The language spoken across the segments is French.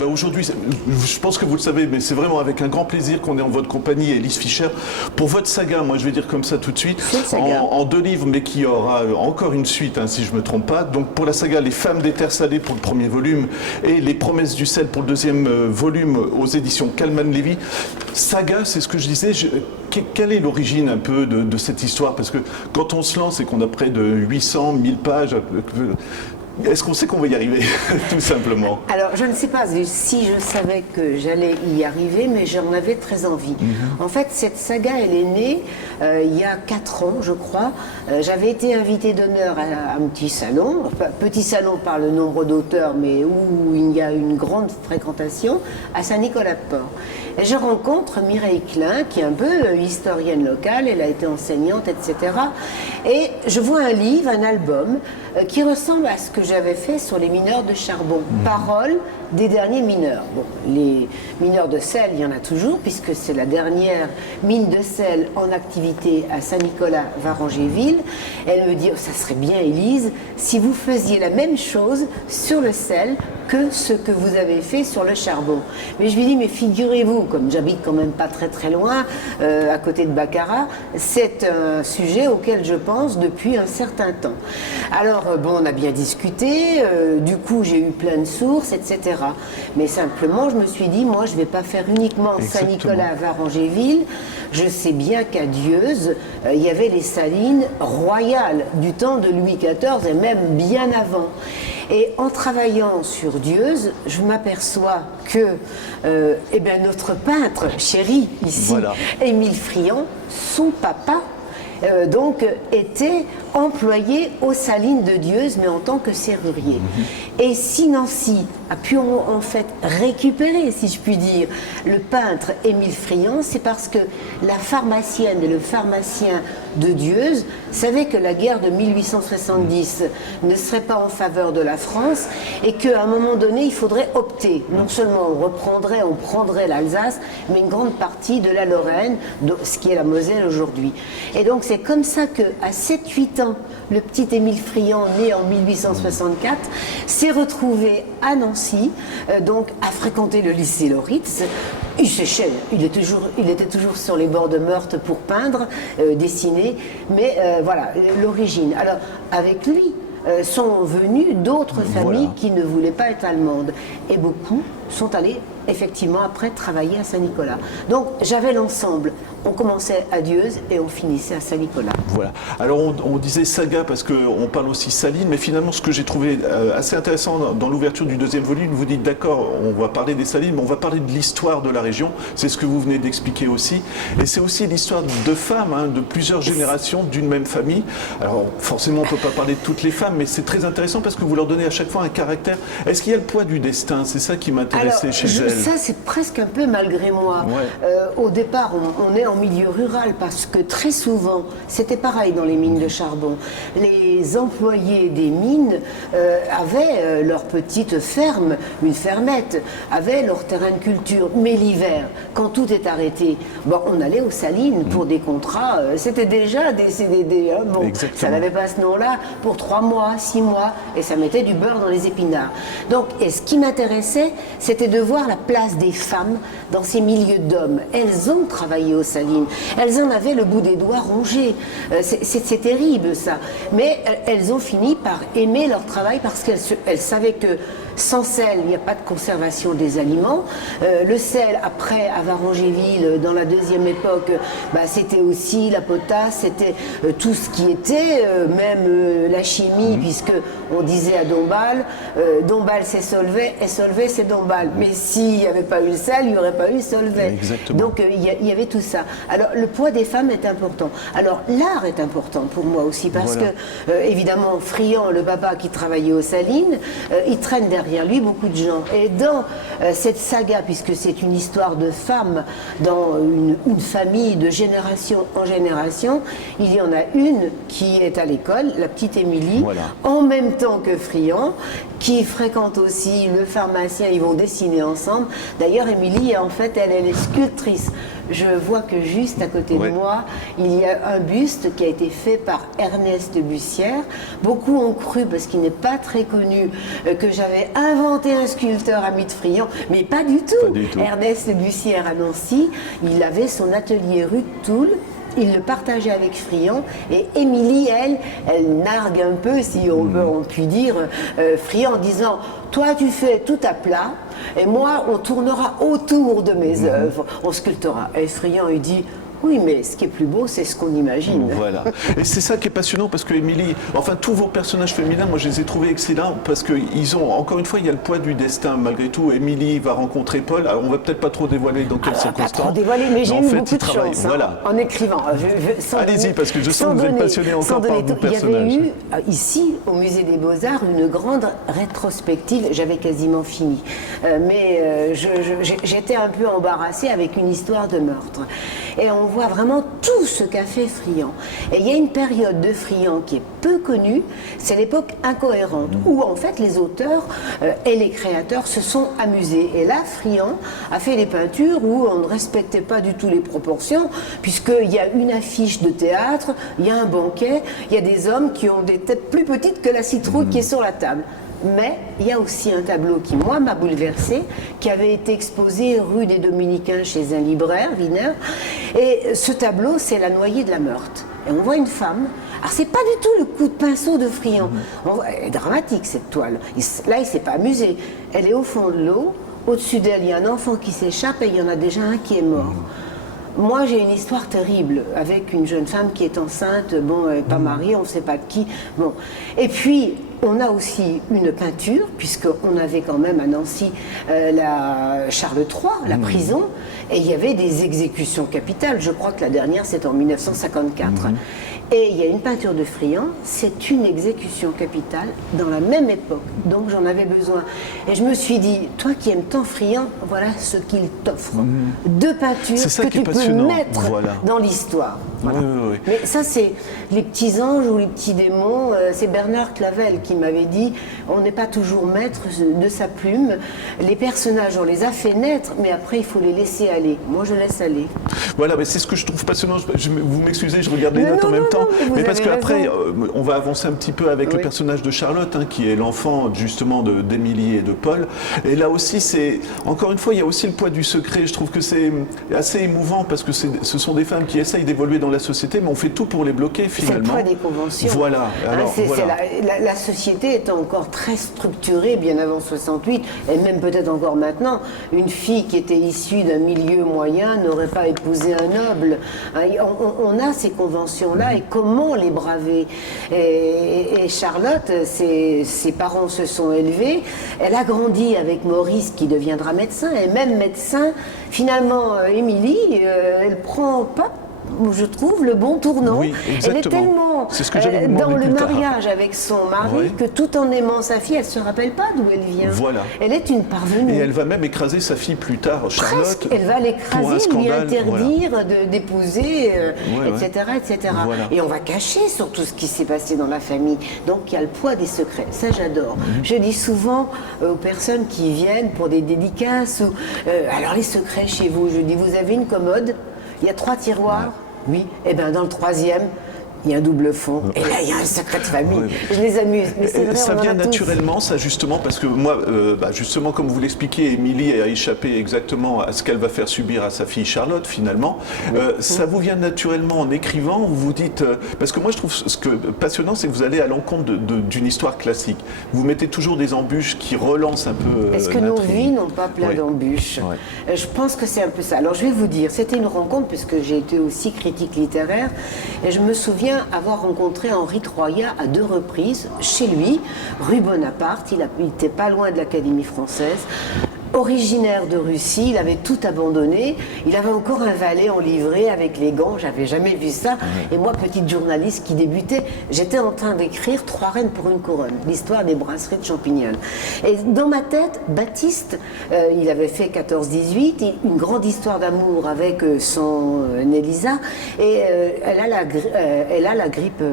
bah aujourd'hui, je pense que vous le savez, mais c'est vraiment avec un grand plaisir qu'on est en votre compagnie, Elise Fischer, pour votre saga, moi je vais dire comme ça tout de suite, en 2 livres, mais qui aura encore une suite, hein, si je ne me trompe pas. Donc pour la saga Les Femmes des Terres Salées pour le premier volume et Les Promesses du Sel pour le deuxième volume aux éditions Calman Levy. Saga, c'est ce que je disais. Quelle est l'origine un peu de cette histoire? Parce que quand on se lance et qu'on a près de 800, 1000 pages, est-ce qu'on sait qu'on va y arriver, tout simplement? Alors, je ne sais pas si je savais que j'allais y arriver, mais j'en avais très envie. En fait, cette saga, elle est née il y a 4 ans, je crois. J'avais été invitée d'honneur à un petit salon, enfin, petit salon par le nombre d'auteurs, mais où il y a une grande fréquentation, à Saint-Nicolas-de-Port. Et je rencontre Mireille Klein, qui est un peu historienne locale, elle a été enseignante, etc. Et je vois un livre, un album, qui ressemble à ce que j'avais fait sur les mineurs de charbon. Paroles des derniers mineurs. Bon, les mineurs de sel, il y en a toujours, puisque c'est la dernière mine de sel en activité à Saint-Nicolas-Varangéville. Elle me dit, oh, ça serait bien, Élise, si vous faisiez la même chose sur le sel que ce que vous avez fait sur le charbon. Mais je lui dis, mais figurez-vous, comme j'habite quand même pas très très loin, à côté de Baccarat, c'est un sujet auquel je pense depuis un certain temps. Alors, bon, on a bien discuté, du coup j'ai eu plein de sources, etc. Mais simplement, je me suis dit, moi je ne vais pas faire uniquement Saint-Nicolas-Varangéville. Je sais bien qu'à Dieuze, il y avait les salines royales du temps de Louis XIV et même bien avant. Et en travaillant sur Dieuze, je m'aperçois que eh bien, notre peintre chéri ici, voilà, Émile Friand, son papa, donc était employé aux salines de Dieuze, mais en tant que serrurier. Et si Nancy a pu en fait récupérer, si je puis dire, le peintre Émile Friand, c'est parce que la pharmacienne et le pharmacien de Dieuze savaient que la guerre de 1870 ne serait pas en faveur de la France et qu'à un moment donné, il faudrait opter. Non seulement on prendrait l'Alsace, mais une grande partie de la Lorraine, ce qui est la Moselle aujourd'hui. Et donc c'est comme ça qu'à 7-8 ans, le petit Émile Friand, né en 1864, s'est retrouvé à Nancy, donc à fréquenter le lycée Loritz. Il séchait, il était toujours sur les bords de Meurthe pour peindre, dessiner, mais voilà, l'origine. Alors, avec lui, sont venues d'autres familles qui ne voulaient pas être allemandes. Et beaucoup sont allés effectivement après travailler à Saint-Nicolas. Donc j'avais l'ensemble. On commençait à Dieuze et on finissait à Saint-Nicolas. Voilà. Alors on disait saga parce qu'on parle aussi saline, mais finalement ce que j'ai trouvé assez intéressant dans l'ouverture du deuxième volume, vous dites d'accord, on va parler des salines, mais on va parler de l'histoire de la région. C'est ce que vous venez d'expliquer aussi. Et c'est aussi l'histoire de femmes, hein, de plusieurs générations d'une même famille. Alors forcément on ne peut pas parler de toutes les femmes, mais c'est très intéressant parce que vous leur donnez à chaque fois un caractère. Est-ce qu'il y a le poids du destin? C'est ça qui m'intéressait chez elle. Ça c'est presque un peu malgré moi. Ouais. Au départ on est en milieu rural parce que très souvent, c'était pareil dans les mines de charbon, les employés des mines avaient leur petite ferme, une fermette, avaient leur terrain de culture, mais l'hiver, quand tout est arrêté, bon, on allait aux salines pour des contrats, c'était déjà des CDD, hein, bon, ça n'avait pas ce nom-là, pour 3 mois, 6 mois, et ça mettait du beurre dans les épinards. Donc, et ce qui m'intéressait, c'était de voir la place des femmes dans ces milieux d'hommes. Elles ont travaillé aux salines, elles en avaient le bout des doigts rongé. C'est terrible ça. Mais elles ont fini par aimer leur travail parce qu'elles savaient que sans sel, il n'y a pas de conservation des aliments. Le sel, après, à Varangéville, dans la deuxième époque, bah, c'était aussi la potasse, c'était tout ce qui était, même la chimie, puisque on disait à Dombasle, Dombasle c'est Solvay, et Solvay c'est Dombasle. Mais s'il n'y avait pas eu le sel, il n'y aurait pas eu Solvay. Donc il y avait tout ça. Alors le poids des femmes est important. Alors l'art est important pour moi aussi, parce que, évidemment, Friand, le papa qui travaillait aux salines, il traîne derrière lui beaucoup de gens. Et dans cette saga, puisque c'est une histoire de femmes dans une famille de génération en génération, il y en a une qui est à l'école, la petite Émilie, en même temps que Friand, qui fréquente aussi le pharmacien, ils vont dessiner ensemble. D'ailleurs, Émilie, en fait, elle est sculptrice. je vois que juste à côté de moi, il y a un buste qui a été fait par Ernest de Bussière. Beaucoup ont cru, parce qu'il n'est pas très connu, que j'avais inventé un sculpteur ami de Friant, mais pas du tout. Pas du tout. Ernest de Bussière à Nancy, il avait son atelier rue de Toul. Il le partageait avec Friant, et Émilie, elle nargue un peu, si on peut dire, Friant en disant « Toi, tu fais tout à plat, et moi, on tournera autour de mes œuvres, on sculptera. » Et Friant, il dit « Oui, mais ce qui est plus beau, c'est ce qu'on imagine. » Voilà. Et c'est ça qui est passionnant, parce que Émilie, enfin tous vos personnages féminins, moi je les ai trouvés excellents, parce qu'ils ont, encore une fois, il y a le poids du destin malgré tout. Émilie va rencontrer Paul, alors on va peut-être pas trop dévoiler dans quelles circonstances. Pas trop dévoiler, mais j'ai eu beaucoup de chance en écrivant. Allez-y, parce que je sens que vous êtes passionné encore par vos personnages. Il y avait eu, ici, au Musée des Beaux-Arts, une grande rétrospective, j'avais quasiment fini. Mais j'étais un peu embarrassée avec une histoire de meurtre. Et on voit vraiment tout ce qu'a fait Friant. Et il y a une période de Friant qui est peu connue, c'est l'époque incohérente, où en fait les auteurs et les créateurs se sont amusés. Et là, Friant a fait des peintures où on ne respectait pas du tout les proportions, puisqu'il y a une affiche de théâtre, il y a un banquet, il y a des hommes qui ont des têtes plus petites que la citrouille qui est sur la table. Mais il y a aussi un tableau qui, moi, m'a bouleversée, qui avait été exposé rue des Dominicains chez un libraire, Wiener. Et ce tableau, c'est La Noyée de la Meurthe. Et on voit une femme. Alors, c'est pas du tout le coup de pinceau de Friant. Elle est dramatique, cette toile. Là, il s'est pas amusé. Elle est au fond de l'eau. Au-dessus d'elle, il y a un enfant qui s'échappe et il y en a déjà un qui est mort. Moi, j'ai une histoire terrible avec une jeune femme qui est enceinte. Bon, elle n'est pas mariée, on ne sait pas de qui. Bon. Et puis, on a aussi une peinture, puisqu'on avait quand même à Nancy la Charles III, la prison, et il y avait des exécutions capitales. Je crois que la dernière, c'est en 1954. Et il y a une peinture de Friant, c'est une exécution capitale dans la même époque. Donc j'en avais besoin. Et je me suis dit, toi qui aimes tant Friant, voilà ce qu'il t'offre. Deux peintures que tu peux mettre dans l'histoire. Voilà. Oui. Mais ça, c'est les petits anges ou les petits démons. C'est Bernard Clavel qui m'avait dit, on n'est pas toujours maître de sa plume. Les personnages, on les a fait naître, mais après, il faut les laisser aller. Moi, je laisse aller. Voilà, mais c'est ce que je trouve passionnant. Vous m'excusez, je regarde les notes en même temps. Mais parce qu'après, on va avancer un petit peu avec le personnage de Charlotte, qui est l'enfant justement d'Émilie et de Paul. Et là aussi, c'est encore une fois, il y a aussi le poids du secret. Je trouve que c'est assez émouvant parce que ce sont des femmes qui essayent d'évoluer dans la société, mais on fait tout pour les bloquer finalement. C'est le poids des conventions. Voilà. Alors, la société étant encore très structurée, bien avant 68, et même peut-être encore maintenant, une fille qui était issue d'un milieu moyen n'aurait pas épousé un noble. On a ces conventions-là, et comment les braver? Et Charlotte, ses parents se sont élevés, elle a grandi avec Maurice qui deviendra médecin, et même médecin, finalement, Émilie, elle prend pas, je trouve, le bon tournant. Oui, elle est tellement dans le mariage avec son mari que tout en aimant sa fille, elle ne se rappelle pas d'où elle vient. Voilà. Elle est une parvenue. Et elle va même écraser sa fille plus tard, Charlotte. Presque, elle va l'écraser, lui interdire d'épouser, etc. etc. Voilà. Et on va cacher sur tout ce qui s'est passé dans la famille. Donc il y a le poids des secrets. Ça, j'adore. Je dis souvent aux personnes qui viennent pour des dédicaces, alors les secrets chez vous, je dis, vous avez une commode, il y a 3 tiroirs. Oui. Et bien dans le 3e, il y a un double fond, et là il y a un secret de famille. Je les amuse. Mais c'est vrai, ça vient naturellement, tous. ça justement, parce que moi, justement, comme vous l'expliquez, Émilie a échappé exactement à ce qu'elle va faire subir à sa fille Charlotte, finalement. Ça vous vient naturellement en écrivant, ou vous dites... parce que moi, je trouve ce que passionnant, c'est que vous allez à l'encontre d'une histoire classique. Vous mettez toujours des embûches qui relancent un peu Est-ce que nos vies n'ont pas plein d'embûches? Je pense que c'est un peu ça. Alors, je vais vous dire, c'était une rencontre, puisque j'ai été aussi critique littéraire, et je me souviens avoir rencontré Henri Troyat à 2 reprises, chez lui, rue Bonaparte. Il n'était pas loin de l'Académie française. Originaire de Russie, il avait tout abandonné. Il avait encore un valet en livrée avec les gants, j'avais jamais vu ça. Et moi, petite journaliste qui débutait, j'étais en train d'écrire 3 reines pour une couronne, l'histoire des brasseries de Champignol. Et dans ma tête, Baptiste, il avait fait 14-18, une grande histoire d'amour avec son Élisa, et elle a la grippe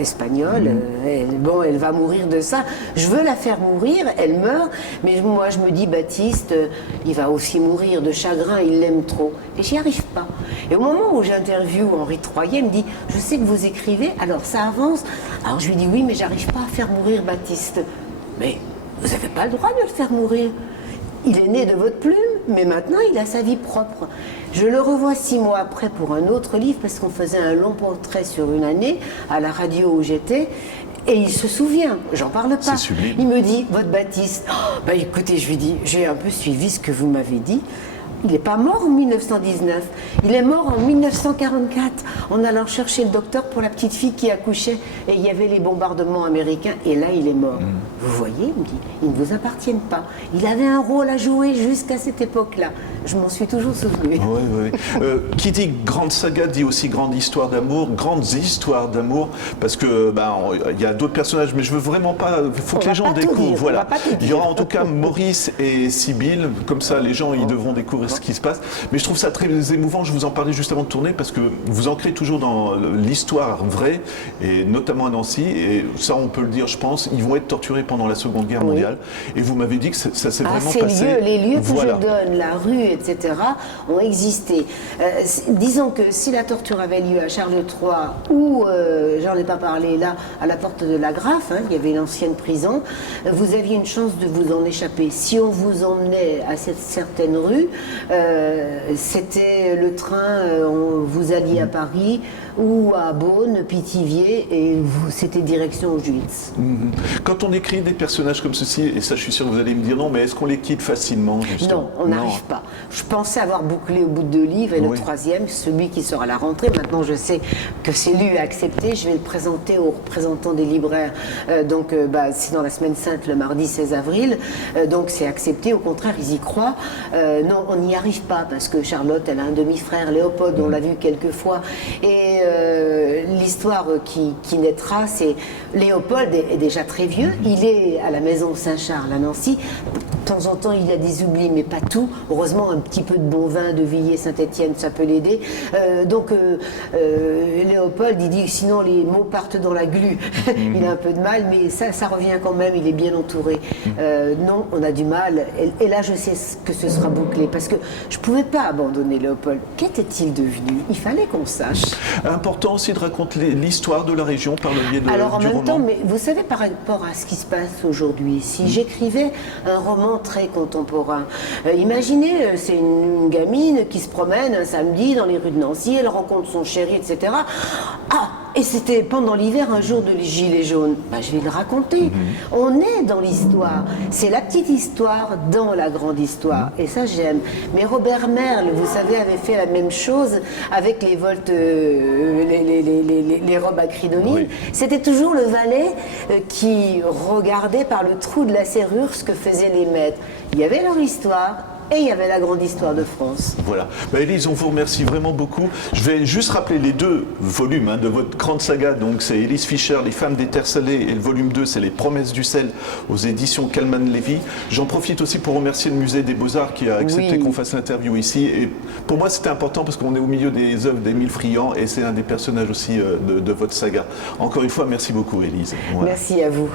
espagnole. Elle va mourir de ça. Je veux la faire mourir, elle meurt, mais moi je me dis, Baptiste, il va aussi mourir de chagrin, il l'aime trop. Et j'y arrive pas. Et au moment où j'interviewe Henri Troyer, il me dit, je sais que vous écrivez, alors ça avance. Alors je lui dis, oui, mais j'arrive pas à faire mourir Baptiste. Mais vous n'avez pas le droit de le faire mourir. Il est né de votre plume, mais maintenant il a sa vie propre. Je le revois 6 mois après pour un autre livre, parce qu'on faisait un long portrait sur une année à la radio où j'étais. Et il se souvient, j'en parle pas. Il me dit, votre Baptiste, oh, bah écoutez, je lui dis, j'ai un peu suivi ce que vous m'avez dit. Il n'est pas mort en 1919, il est mort en 1944 en allant chercher le docteur pour la petite fille qui accouchait et il y avait les bombardements américains et là il est mort. Vous voyez, il me dit, ils ne vous appartiennent pas. Il avait un rôle à jouer jusqu'à cette époque-là. Je m'en suis toujours souvenu. Oui. Qui dit grande saga dit aussi grande histoire d'amour, grandes histoires d'amour, parce que il y a d'autres personnages, mais je veux vraiment pas. Il faut que les gens découvrent. Voilà. Il y aura en tout cas Maurice et Sibylle, comme ça les gens ils devront découvrir ce qui se passe. Mais je trouve ça très émouvant. Je vous en parlais juste avant de tourner parce que vous ancrez toujours dans l'histoire vraie et notamment à Nancy. Et ça, on peut le dire, je pense. Ils vont être torturés pendant la Seconde Guerre mondiale. Et vous m'avez dit que ça s'est vraiment passé. Les lieux que je donne, la rue, etc., ont existé. Disons que si la torture avait lieu à Charles III ou, j'en ai pas parlé là, à la porte de la Graffe, il y avait l'ancienne prison, vous aviez une chance de vous en échapper. Si on vous emmenait à cette certaine rue, c'était le train, vous alliez à Paris ou à Beaune, Pithiviers, et c'était direction Auschwitz. Quand on écrit des personnages comme ceci, et ça je suis sûr que vous allez me dire non, mais est-ce qu'on les quitte facilement justement? Non, on n'arrive pas. Je pensais avoir bouclé au bout de 2 livres, et le troisième, celui qui sera à la rentrée, maintenant je sais que c'est lu et accepté, je vais le présenter aux représentants des libraires, c'est dans la semaine sainte, le mardi 16 avril, donc c'est accepté, au contraire ils y croient. Non, on n'y arrive pas, parce que Charlotte, elle a un demi-frère, Léopold, on l'a vu quelques fois, et l'histoire qui naîtra, c'est Léopold est déjà très vieux, il est à la maison Saint-Charles à Nancy, de temps en temps il y a des oublis, mais pas tout, heureusement un petit peu de bon vin de Villiers, Saint-Étienne, ça peut l'aider, Léopold, il dit sinon les mots partent dans la glu, il a un peu de mal, mais ça revient quand même, il est bien entouré. Non, on a du mal, et là je sais que ce sera bouclé, parce que je ne pouvais pas abandonner Léopold. Qu'était-il devenu? Il fallait qu'on sache. Important aussi de raconter l'histoire de la région par le biais du roman. Alors en même temps, mais vous savez, par rapport à ce qui se passe aujourd'hui, si j'écrivais un roman très contemporain, imaginez, c'est une gamine qui se promène un samedi dans les rues de Nancy, elle rencontre son chéri, etc. Ah, et c'était pendant l'hiver, un jour de gilet jaune. Je vais le raconter. On est dans l'histoire. C'est la petite histoire dans la grande histoire. Et ça, j'aime. Mais Robert Merle, vous savez, avait fait la même chose avec les les robes à crinoline. C'était toujours le valet qui regardait par le trou de la serrure ce que faisaient les maîtres. Il y avait leur histoire. Et il y avait la grande histoire de France. Voilà. Élise, on vous remercie vraiment beaucoup. Je vais juste rappeler les 2 volumes de votre grande saga. Donc c'est Élise Fischer, Les femmes des terres salées, et le volume 2, c'est Les promesses du sel aux éditions Calman-Lévy. J'en profite aussi pour remercier le Musée des Beaux-Arts qui a accepté qu'on fasse l'interview ici. Et pour moi, c'était important parce qu'on est au milieu des œuvres d'Émile Friand et c'est un des personnages aussi de votre saga. Encore une fois, merci beaucoup, Élise. Voilà. Merci à vous.